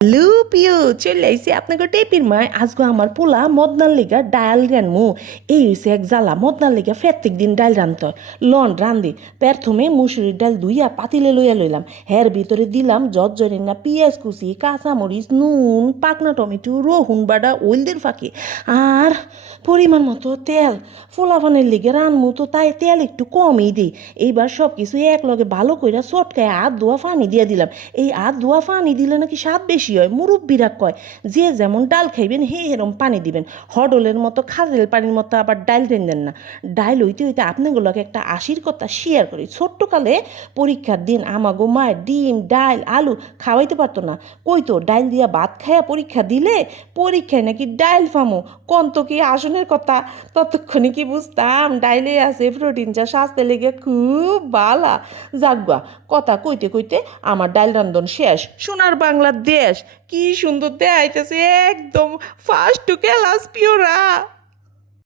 লুপিও চলে আইসি আপনাকে টেপির মায় আজকে আমার পোলা মদনার লিগা ডাল রানমু এই হইছে এক জ্বালা মদনার লিগা প্রত্যেক দিন ডাল রানতে হয় লন রান্ধি প্রথমে মুসুরির ডাল ধুইয়া পাতিলে লইয়া লইলাম হের ভিতরে দিলাম জর্জরিনা পিঁয়াজ কুচি কাঁচামরিচ নুন পাকনা টমেটো রহুন বাটা ওইলদের ফাঁকি আর পরিমাণ মতো তেল ফোলাফানের লিগে রানমু তো তাই তেল একটু কমই দিই এইবার সব কিছু একলগে ভালো কইরা চটকায় আধ ধোয়া পানি দিয়ে দিলাম এই আধ ধোয়া পানি দিলে নাকি স্বাদ বেশি হয় মুরব্বিরা কয় যে যেমন ডাল খাইবেন এরম পানি দিবেন হডলের মতো খাজেল পানির মতো আবার ডাল দেন না ডাল হইতে হইতে আপনাগুলোকে একটা আশির কথা শেয়ার করি ছোট্টকালে পরীক্ষার দিন আমাগো মায়ের ডিম ডাল আলু খাওয়াইতে পারতো না কইতো ডাল দিয়া ভাত খাইয়া পরীক্ষা দিলে পরীক্ষায় নাকি ডাল ফামো কন্ত কি আসনের কথা ততক্ষণে কি বুঝতাম ডাইলে আছে প্রোটিন যা স্বাস্থ্যের লেগে খুব ভালা যাগুয়া কথা কইতে কইতে আমার ডাইল রান্ধন শেষ সোনার বাংলাদেশ কি সুন্দর দেখাইতেছে একদম ফার্স্ট টু ক্লাস পিওরা।